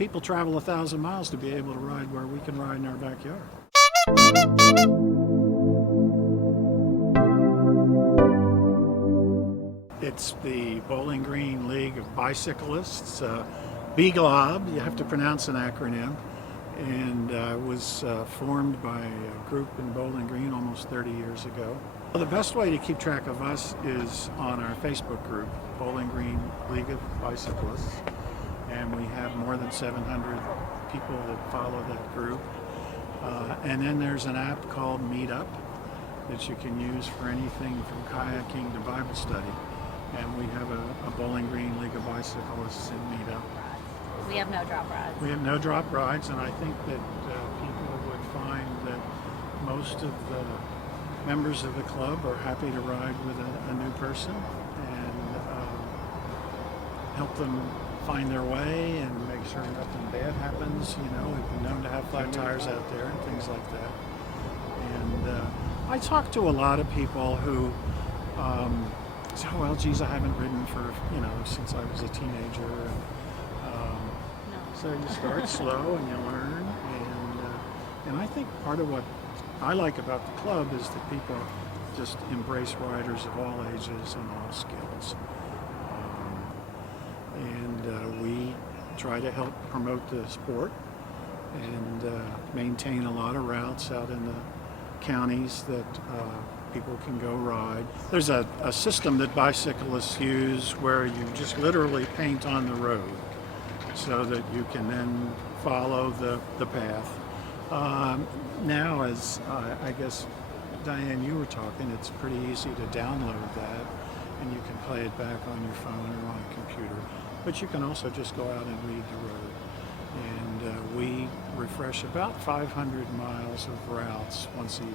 people travel 1,000 miles to be able to ride where we can ride in our backyard. It's the Bowling Green League of Bicyclists, BGLOB, you have to pronounce an acronym, and was formed by a group in Bowling Green almost 30 years ago. Well, the best way to keep track of us is on our Facebook group, Bowling Green League of Bicyclists, and we have more than 700 people that follow that group. And then there's an app called Meetup that you can use for anything from kayaking to Bible study. And we have a Bowling Green League of Bicyclists in Meetup. We have no drop rides. We have no drop rides, and I think that people would find that most of the members of the club are happy to ride with a new person and help them find their way and make sure nothing bad happens. You know, we've been known to have flat tires out there and things like that. And I talk to a lot of people who say, oh, well, geez, I haven't ridden for, since I was a teenager. So you start slow and you learn. And I think part of what I like about the club is that people just embrace riders of all ages and all skills. We try to help promote the sport and maintain a lot of routes out in the counties that people can go ride. There's a system that bicyclists use where you just literally paint on the road so that you can then follow the path. Now, as I guess, Diane, you were talking, it's pretty easy to download that and you can play it back on your phone or on a computer. But you can also just go out and read the road. And we refresh about 500 miles of routes once a year.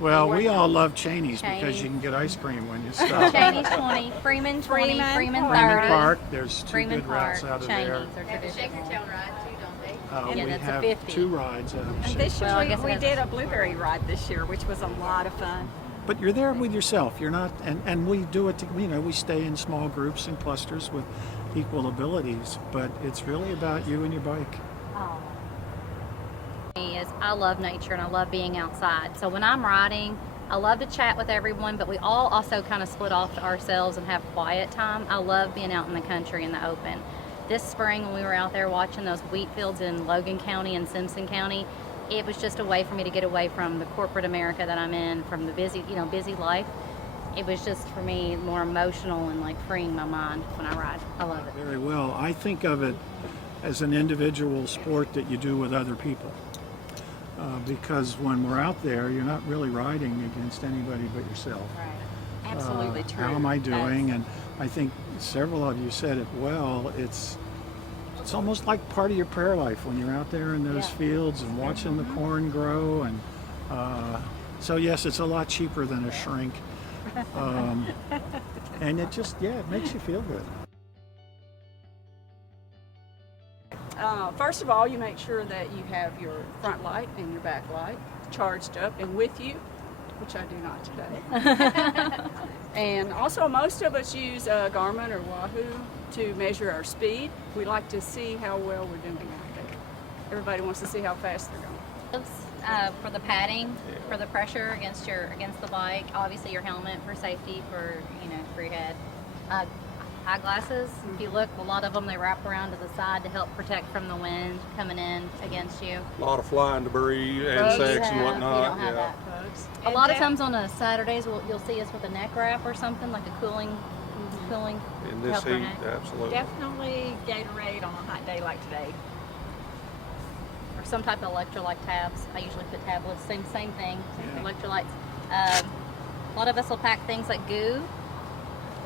Well, we all love Cheney's because you can get ice cream when you stop. Cheney's 20, Freeman 20, Freeman 30. Freeman Park, there's two Freeman good routes out of there. They have a shaker tail ride too, don't they? We that's have a 50. 2 rides out of And Shaker. this year Well, I guess we it did a blueberry ride this year, which was a lot of fun. But you're there with yourself. You're not, and we do it. We stay in small groups and clusters with equal abilities. But it's really about you and your bike. Oh. Is I love nature and I love being outside. So when I'm riding, I love to chat with everyone, but we all also kind of split off to ourselves and have quiet time. I love being out in the country in the open. This spring when we were out there watching those wheat fields in Logan County and Simpson County, it was just a way for me to get away from the corporate America that I'm in, from the busy life. It was just for me more emotional and like freeing my mind when I ride. I love it. Very well. I think of it as an individual sport that you do with other people. Because when we're out there, you're not really riding against anybody but yourself. Right. Absolutely true. How am I doing? And I think several of you said it well. It's almost like part of your prayer life when you're out there in those fields and watching the corn grow. And so yes, it's a lot cheaper than a shrink. And it just, it makes you feel good. First of all, you make sure that you have your front light and your back light charged up and with you, which I do not today. And also, most of us use Garmin or Wahoo to measure our speed. We like to see how well we're doing out there. Everybody wants to see how fast they're going. For the padding, for the pressure against the bike, obviously your helmet for safety, for your head. Eyeglasses, if you look, a lot of them they wrap around to the side to help protect from the wind coming in against you. A lot of flying debris, insects and whatnot. You don't have that. A lot of times on a Saturdays you'll see us with a neck wrap or something like a cooling. In this heat, absolutely. Definitely Gatorade on a hot day like today. Or some type of electrolyte tabs. I usually put tablets. Same thing. Electrolytes. A lot of us will pack things like goo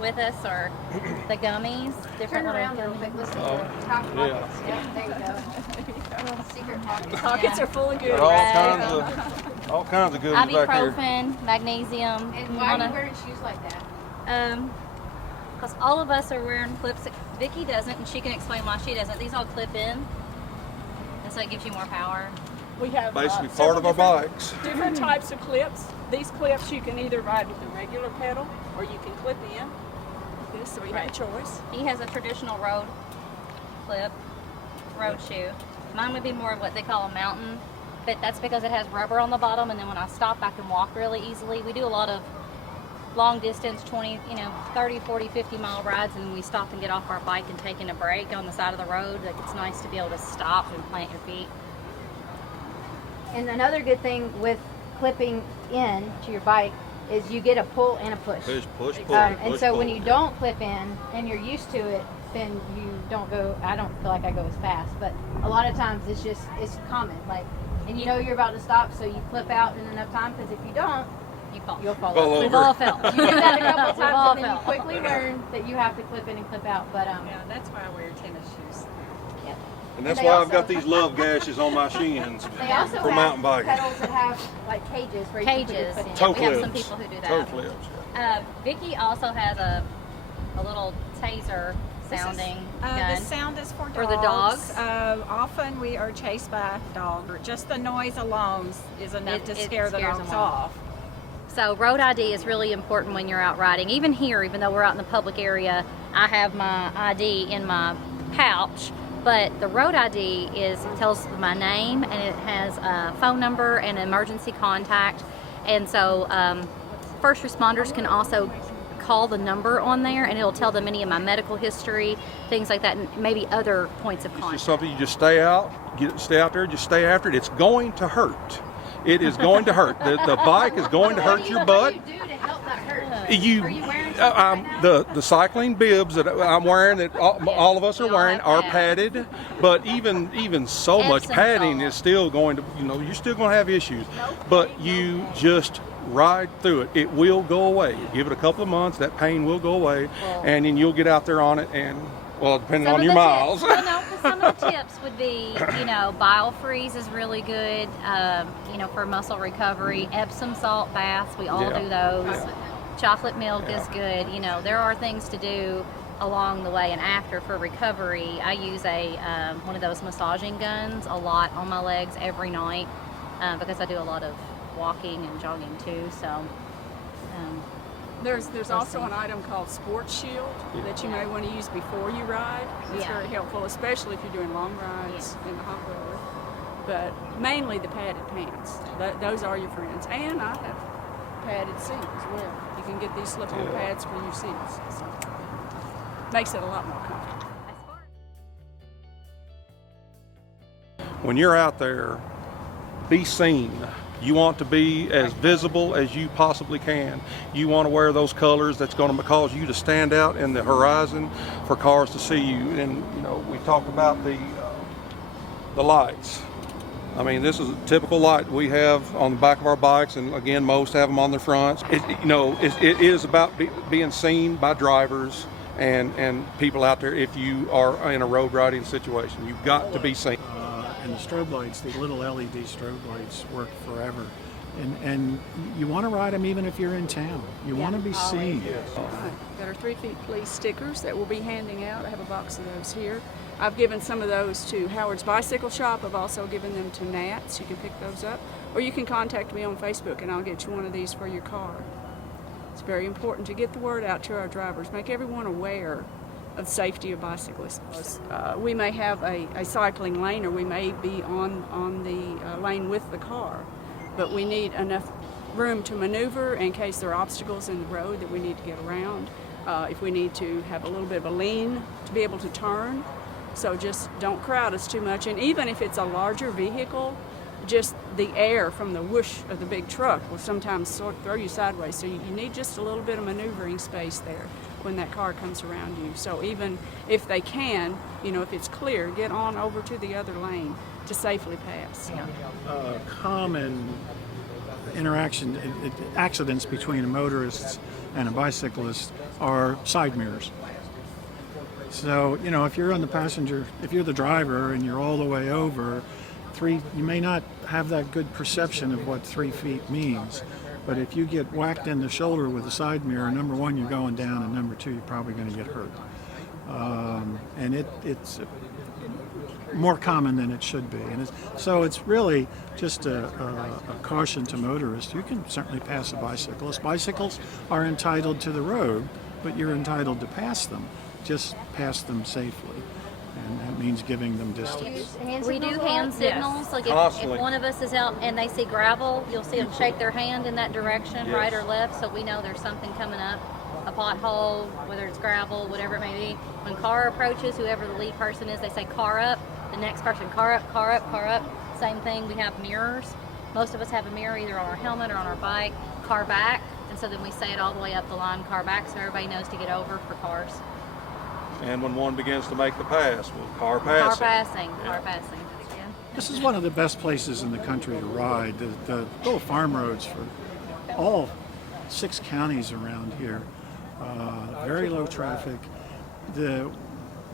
with us, or the gummies, different little gummies. Yeah. There you go. Secret pockets. Pockets are full of good. All kinds of goodies back here. Ibuprofen, magnesium. And why are you wearing shoes like that? Because all of us are wearing clips. Vicki doesn't, and she can explain why she doesn't. These all clip in, and so it gives you more power. We have Basically part of our bikes. different types of clips. These clips you can either ride with the regular pedal or you can clip in. this, so we have a choice. He has a traditional road shoe. Mine would be more of what they call a mountain, but that's because it has rubber on the bottom, and then when I stop, I can walk really easily. We do a lot of long distance, 20, 30, 40, 50 mile rides, and we stop and get off our bike and taking a break on the side of the road. Like, it's nice to be able to stop and plant your feet. And another good thing with clipping in to your bike is you get a pull and a push. Push, pull. And so when pull. you don't clip in and you're used to it, then you don't go, I don't feel like I go as fast, but a lot of times it's common, like, and you know you're about to stop, so you clip out in enough time, because if you don't, you'll fall Fall over. We've all felt. You do that a couple We've all times, and then you felt. quickly learn that you have to clip in and clip out, but Yeah, that's why I wear tennis shoes. yeah. And that's And they why I've also- got these love gashes on my shins They also for have mountain biking. pedals that have like cages where you can put your Cages. foot in. Toe We have clips. some people who do that. Toe clips. Vicky also has a little taser sounding The gun. sound is for dogs. For the dogs? Often we are chased by a dog. Just the noise alone is enough to It scare the scares dogs them off. off. So road ID is really important when you're out riding. Even here, even though we're out in the public area, I have my ID in my pouch. But the road ID tells my name, and it has a phone number and an emergency contact. And so first responders can also call the number on there, and it'll tell them any of my medical history, things like that, and maybe other points of It's contact. just something you just stay out there, just stay after it. It's going to hurt. It is going to hurt. The bike is going to hurt your butt. What do you do to help not hurt? Uh, Are you wearing something right now? The cycling bibs that I'm wearing, that all of us are We all wearing, have are pads. padded. But even so much Epsom padding salt. is still going to, you're still going to have issues. But you just ride through it. It will go away. Give it a couple of months, that pain will go away, Well- and then you'll get out there on it, and well, depending Some on of your the miles. Tips, well, no, 'cause some of the tips would be, BioFreeze is really good, for muscle recovery. Epsom salt baths, we all Yeah. do those. Yeah. Chocolate milk Yeah. is good. There are things to do along the way and after for recovery. I use one of those massaging guns a lot on my legs every night because I do a lot of walking and jogging too. So. There's also an item called Sports Shield that you may want to use before you ride. It's Yeah. very helpful, especially if you're doing long rides in the hot weather. But mainly the padded pants. Those are your friends. And I have padded seats as well. You can get these slip-on Yeah. pads for your seats. So makes it a lot more comfortable. When you're out there, be seen. You want to be as visible as you possibly can. You want to wear those colors that's going to cause you to stand out in the horizon for cars to see you. And we talked about the lights. I mean, this is a typical light we have on the back of our bikes, and again, most have them on their fronts. It is about being seen by drivers and people out there. If you are in a road riding situation, you've got to be seen. And the strobe lights, the little LED strobe lights, work forever. And you want to ride them even if you're in town. You want to be seen. Right. Got our 3 Feet Police stickers that we'll be handing out. I have a box of those here. I've given some of those to Howard's Bicycle Shop. I've also given them to Nats. You can pick those up. Or you can contact me on Facebook and I'll get you one of these for your car. It's very important to get the word out to our drivers. Make everyone aware of safety of bicyclists. We may have a cycling lane, or we may be on the lane with the car, but we need enough room to maneuver in case there are obstacles in the road that we need to get around. If we need to have a little bit of a lean to be able to turn. So just don't crowd us too much. And even if it's a larger vehicle, just the air from the whoosh of the big truck will sometimes sort of throw you sideways. So you need just a little bit of maneuvering space there when that car comes around you. So even if they can, if it's clear, get on over to the other lane to safely pass. Common accidents between a motorist and a bicyclist are side mirrors. So, if you're on the passenger, if you're the driver and you're all the way over, you may not have that good perception of what 3 feet means. But if you get whacked in the shoulder with a side mirror, number one, you're going down, and number two, you're probably going to get hurt. And it's more common than it should be. And so it's really just a caution to motorists. You can certainly pass a bicyclist. Bicycles are entitled to the road, but you're entitled to pass them. Just pass them safely, and that means giving them distance. We do hand signals. Like if Constantly. one of us is out and they see gravel, you'll see them shake their hand in that direction, Yes. right or left, so we know there's something coming up, a pothole, whether it's gravel, whatever it may be. When car approaches, whoever the lead person is, they say car up. The next person, car up, car up, car up. Same thing, we have mirrors. Most of us have a mirror either on our helmet or on our bike. Car back, and so then we say it all the way up the line, car back, so everybody knows to get over for cars. And when one begins to make the pass, well, car passing. Car passing. Yeah. This is one of the best places in the country to ride. The little farm roads for all 6 counties around here. Very low traffic. The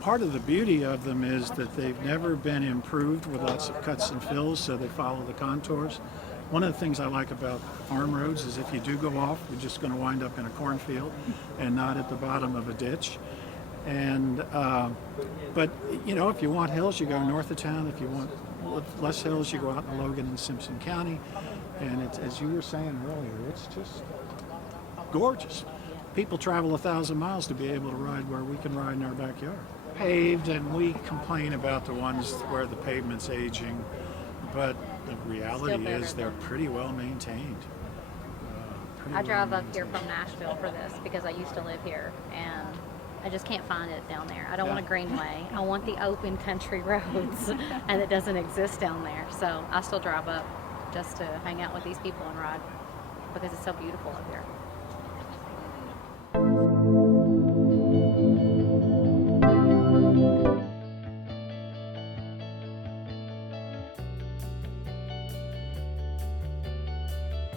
part of the beauty of them is that they've never been improved with lots of cuts and fills, so they follow the contours. One of the things I like about farm roads is if you do go off, you're just going to wind up in a cornfield and not at the bottom of a ditch. And but you know, if you want hills, you go north of town. If you want less hills, you go out in Logan and Simpson County. And it's, as you were saying earlier, it's just gorgeous. People travel 1,000 miles to be able to ride where we can ride in our backyard. Paved, and we complain about the ones where the pavement's aging, but the reality is they're pretty well maintained. I drive up here from Nashville for this because I used to live here, and I just can't find it down there. I don't want a greenway. I want the open country roads, and it doesn't exist down there. So I still drive up just to hang out with these people and ride because it's so beautiful up here.